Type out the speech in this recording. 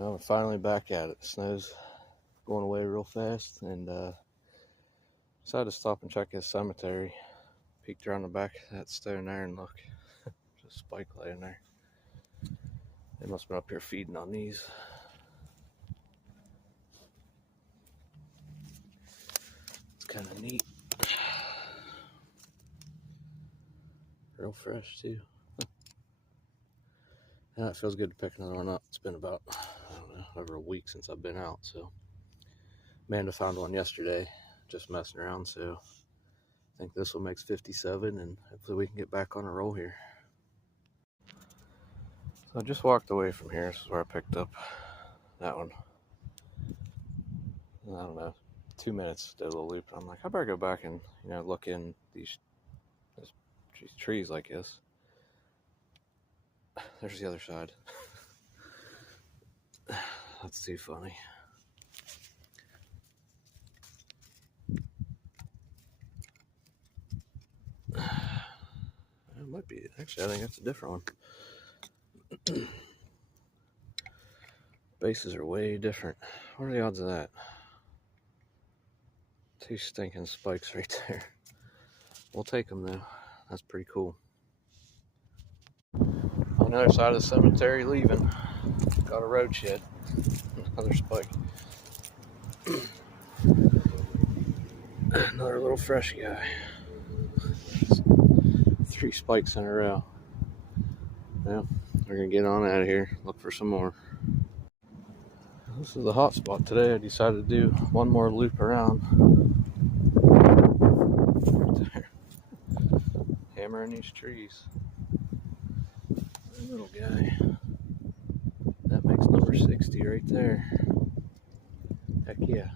Well, we're finally back at it. The snow's going away real fast, and decided to stop and check this cemetery. Peeked around the back of that stone there, and look, there's a spike laying there. They must have been up here feeding on these. It's kind of neat. Real fresh too. Yeah, it feels good to pick another one up. It's been about, I don't know, over a week since I've been out, so Amanda found one yesterday, just messing around, so I think this one makes 57, and hopefully we can get back on a roll here. So I just walked away from here. This is where I picked up that one. I don't know, 2 minutes, did a little loop, and I'm like, I better go back and, look in these trees like this. There's the other side. That's too funny. It might be, actually, I think that's a different one. Bases are way different. What are the odds of that? Two stinking spikes right there. We'll take them though. That's pretty cool. On the other side of the cemetery, leaving, got a road shed. Another spike. Another little fresh guy. 3 spikes in a row. Yeah, we're gonna get on out of here, look for some more. This is the hot spot today. I decided to do one more loop around. Right there. Hammering these trees. That little guy. That makes number 60 right there. Heck yeah.